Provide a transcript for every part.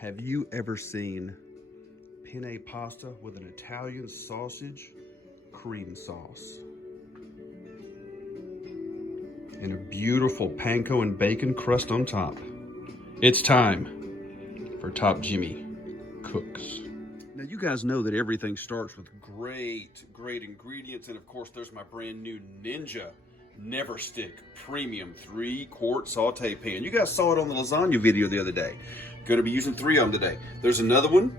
Have you ever seen penne pasta with an Italian sausage cream sauce and a beautiful panko and bacon crust on top? It's time for Top Jimmy Cooks. Now you guys know that everything starts with great ingredients, and of course there's my brand new Ninja NeverStick Premium 3-quart saute pan. You guys saw it on the lasagna video the other day. Going to be using 3 of them today. There's another one,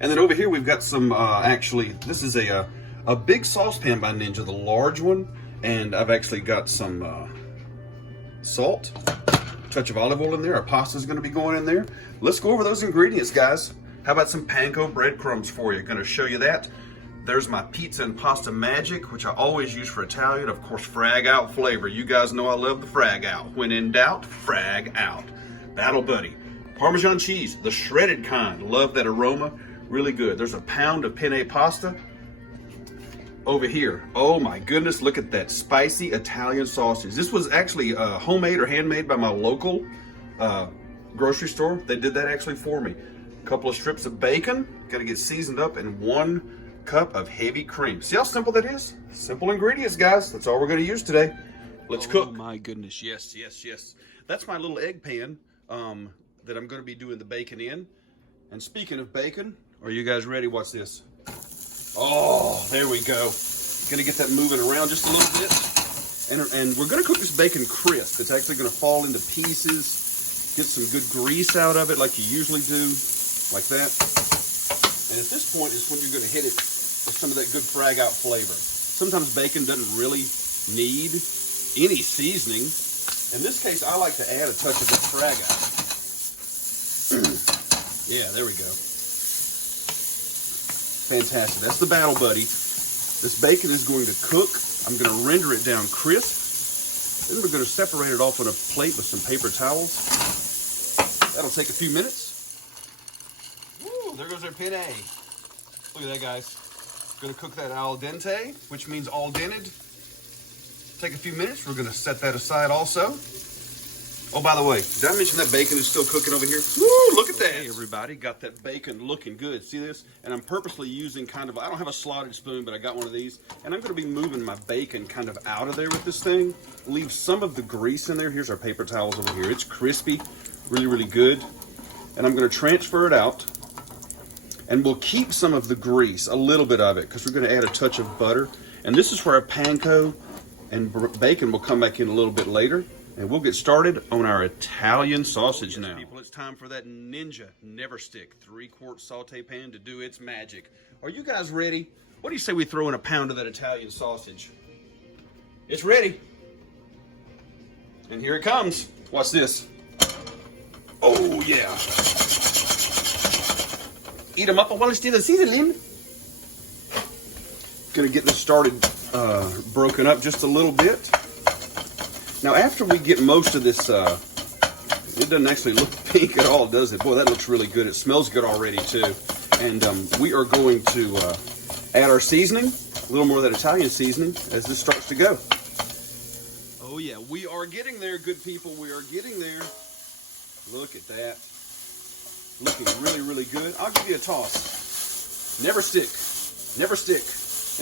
and then over here we've got some. Actually, this is a big saucepan by Ninja, the large one, and I've actually got some salt, a touch of olive oil in there. Our pasta is going to be going in there. Let's go over those ingredients, guys. How about some panko breadcrumbs for you? Going to show you that. There's my pizza and pasta magic, which I always use for Italian. Of course, frag out flavor. You guys know I love the frag out. When in doubt, frag out. Battle Buddy. Parmesan cheese, the shredded kind. Love that aroma. Really good. There's a pound of penne pasta. Over here, oh my goodness, look at that spicy Italian sausage. This was actually homemade or handmade by my local grocery store. They did that actually for me. A couple of strips of bacon, gotta get seasoned up, and 1 cup of heavy cream. See how simple that is? Simple ingredients, guys. That's all we're gonna use today. Let's cook. Oh my goodness, yes. That's my little egg pan that I'm gonna be doing the bacon in. And speaking of bacon, are you guys ready? Watch this. Oh, there we go. Gonna get that moving around just a little bit. And we're gonna cook this bacon crisp. It's actually gonna fall into pieces. Get some good grease out of it like you usually do, like that. And at this point is when you're gonna hit it with some of that good frag out flavor. Sometimes bacon doesn't really need any seasoning. In this case, I like to add a touch of that frag out. Yeah, there we go. Fantastic. That's the Battle Buddy. This bacon is going to cook. I'm going to render it down crisp. Then we're going to separate it off on a plate with some paper towels. That'll take a few minutes. Woo, there goes our penne. Look at that, guys. Going to cook that al dente, which means al dented. Take a few minutes. We're going to set that aside also. Oh, by the way, did I mention that bacon is still cooking over here? Woo, look at that. Hey, everybody, got that bacon looking good. See this? And I'm purposely using kind of, I don't have a slotted spoon, but I got one of these. And I'm going to be moving my bacon kind of out of there with this thing. Leave some of the grease in there. Here's our paper towels over here. It's crispy, really good. And I'm going to transfer it out. And we'll keep some of the grease, a little bit of it, because we're going to add a touch of butter. And this is where our panko and bacon will come back in a little bit later. And we'll get started on our Italian sausage now. People, it's time for that Ninja NeverStick 3-quart saute pan to do its magic. Are you guys ready? What do you say we throw in a pound of that Italian sausage? It's ready. And here it comes. Watch this. Oh, yeah. Eat them up while it's still seasoning. Gonna get this started broken up just a little bit. Now, after we get most of this, it doesn't actually look pink at all, does it? Boy, that looks really good. It smells good already, too. And we are going to add our seasoning, a little more of that Italian seasoning, as this starts to go. Oh, yeah, we are getting there, good people. We are getting there. Look at that. Looking really good. I'll give you a toss. Never stick,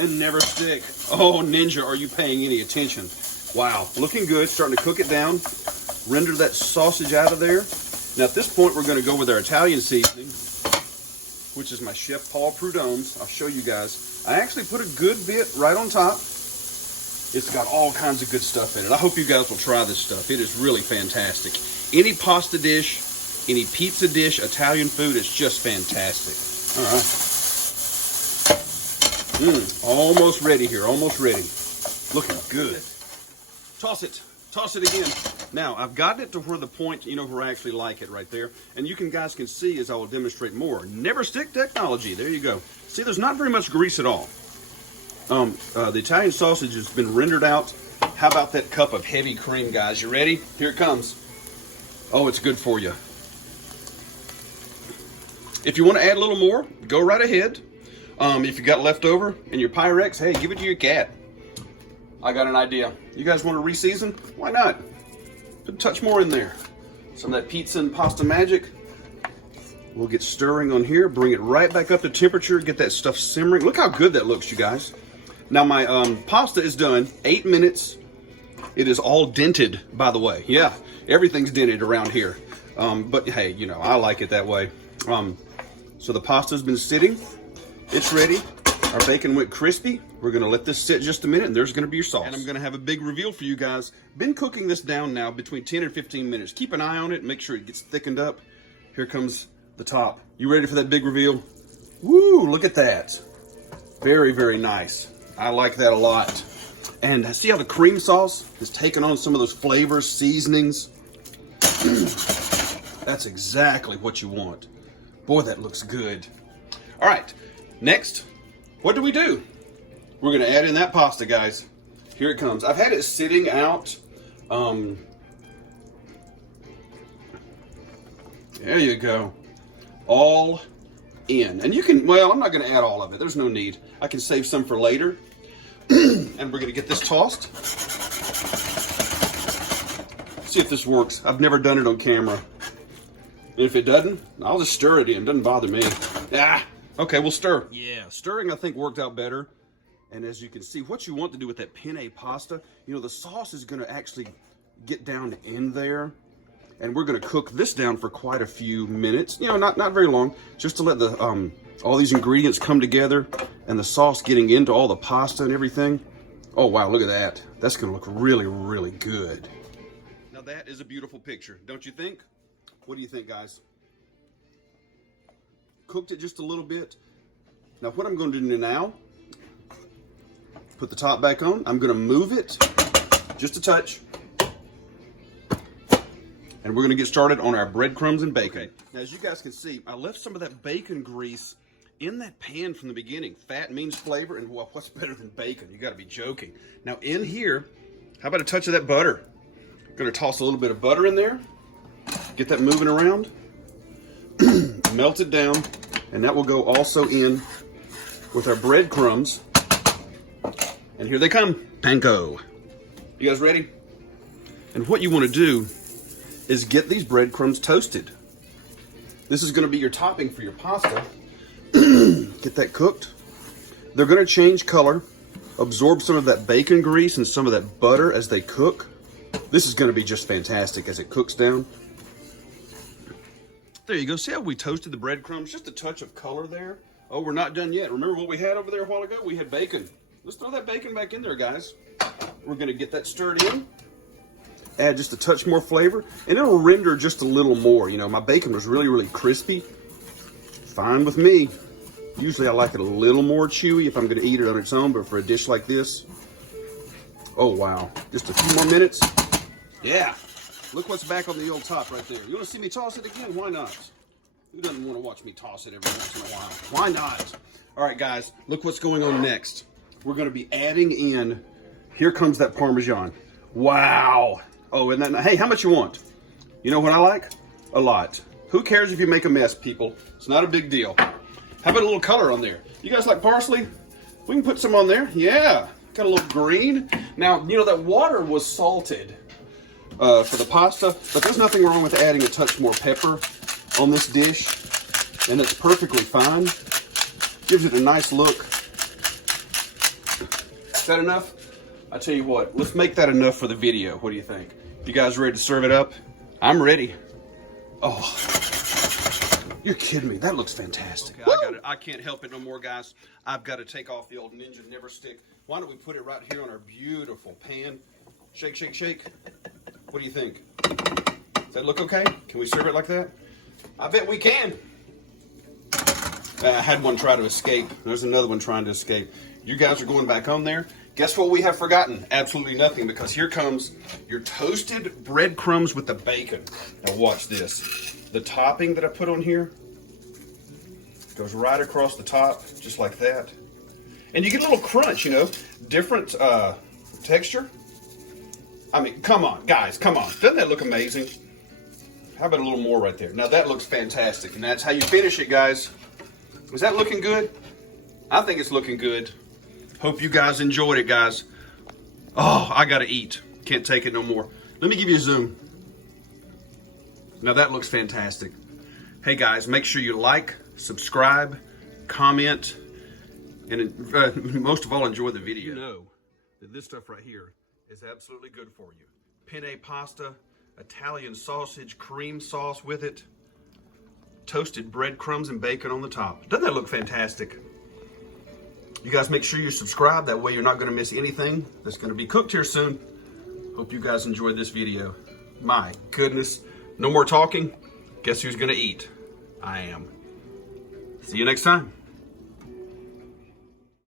and never stick. Oh, Ninja, are you paying any attention? Wow, looking good, starting to cook it down. Render that sausage out of there. Now at this point, we're gonna go with our Italian seasoning, which is my Chef Paul Prud'homme's. I'll show you guys. I actually put a good bit right on top. It's got all kinds of good stuff in it. I hope you guys will try this stuff. It is really fantastic. Any pasta dish, any pizza dish, Italian food, it's just fantastic. All right. Almost ready here, almost ready. Looking good. Toss it again. Now, I've gotten it to where the point, you know, where I actually like it right there. And you guys can see as I will demonstrate more. NeverStick technology, there you go. See, there's not very much grease at all. The Italian sausage has been rendered out. How about that cup of heavy cream, guys? You ready? Here it comes. Oh, it's good for you. If you want to add a little more, go right ahead. If you got leftover in your Pyrex, hey, give it to your cat. I got an idea. You guys want to re-season? Why not? Put a touch more in there. Some of that pizza and pasta magic. We'll get stirring on here, bring it right back up to temperature, get that stuff simmering. Look how good that looks, you guys. Now my pasta is done, 8 minutes. It is all dented, by the way. Yeah, everything's dented around here. But hey, you know, I like it that way. So the pasta's been sitting, it's ready. Our bacon went crispy. We're gonna let this sit just a minute and there's gonna be your sauce. And I'm gonna have a big reveal for you guys. Been cooking this down now between 10 and 15 minutes. Keep an eye on it, make sure it gets thickened up. Here comes the top. You ready for that big reveal? Woo, look at that. Very, very nice. I like that a lot. And see how the cream sauce has taken on some of those flavors, seasonings? That's exactly what you want. Boy, that looks good. All right, next, what do? We're gonna add in that pasta, guys. Here it comes. I've had it sitting out. There you go. All in. And you can, well, I'm not gonna add all of it. There's no need. I can save some for later. And we're gonna get this tossed. See if this works. I've never done it on camera. And if it doesn't, I'll just stir it in. Doesn't bother me. Okay, we'll stir. Yeah, stirring I think worked out better. And as you can see, what you want to do with that penne pasta, you know, the sauce is gonna actually get down in there. And we're gonna cook this down for quite a few minutes. You know, not very long, just to let the all these ingredients come together and the sauce getting into all the pasta and everything. Oh wow, look at that. That's gonna look really, really good. Now that is a beautiful picture, don't you think? What do you think, guys? Cooked it just a little bit. Now what I'm gonna do now, put the top back on. I'm gonna move it just a touch. And we're gonna get started on our breadcrumbs and bacon. Now as you guys can see, I left some of that bacon grease in that pan from the beginning. Fat means flavor, and well, what's better than bacon? You gotta be joking. Now in here, how about a touch of that butter? Gonna toss a little bit of butter in there. Get that moving around. Melt it down, and that will go also in with our breadcrumbs. And here they come, panko. You guys ready? And what you wanna do is get these breadcrumbs toasted. This is gonna be your topping for your pasta. Get that cooked. They're gonna change color, absorb some of that bacon grease and some of that butter as they cook. This is gonna be just fantastic as it cooks down. There you go, see how we toasted the breadcrumbs? Just a touch of color there. Oh, we're not done yet. Remember what we had over there a while ago? We had bacon. Let's throw that bacon back in there, guys. We're gonna get that stirred in. Add just a touch more flavor, and it'll render just a little more. You know, my bacon was really, really crispy. Fine with me. Usually I like it a little more chewy if I'm gonna eat it on its own, but for a dish like this, oh wow. Just a few more minutes. Yeah, look what's back on the old top right there. You wanna see me toss it again? Why not? Who doesn't wanna watch me toss it every once in a while? Why not? All right, guys, look what's going on next. We're gonna be adding in, here comes that Parmesan. Wow. Oh, and then, hey, how much you want? You know what I like? A lot. Who cares if you make a mess, people? It's not a big deal. How about a little color on there? You guys like parsley? We can put some on there. Yeah, got a little green. Now, you know that water was salted for the pasta, but there's nothing wrong with adding a touch more pepper on this dish, and it's perfectly fine. Gives it a nice look. Is that enough? I tell you what, let's make that enough for the video. What do you think? You guys ready to serve it up? I'm ready. Oh, you're kidding me. That looks fantastic. Okay, I can't help it no more, guys. I've got to take off the old Ninja NeverStick. Why don't we put it right here on our beautiful pan? Shake, shake, shake. What do you think? Does that look okay? Can we serve it like that? I bet we can. I had one try to escape. There's another one trying to escape. You guys are going back on there. Guess what we have forgotten? Absolutely nothing, because here comes your toasted breadcrumbs with the bacon. Now watch this. The topping that I put on here goes right across the top, just like that. And you get a little crunch, you know, different texture. I mean, come on, guys, come on. Doesn't that look amazing? How about a little more right there? Now that looks fantastic, and that's how you finish it, guys. Is that looking good? I think it's looking good. Hope you guys enjoyed it, guys. Oh, I gotta eat. Can't take it no more. Let me give you a zoom. Now that looks fantastic. Hey guys, make sure you like, subscribe, comment, and most of all, enjoy the video. You know that this stuff right here is absolutely good for you. Penne pasta, Italian sausage, cream sauce with it, toasted breadcrumbs and bacon on the top. Doesn't that look fantastic? You guys make sure you subscribe. That way you're not going to miss anything that's going to be cooked here soon. Hope you guys enjoyed this video. My goodness. No more talking. Guess who's going to eat? I am. See you next time.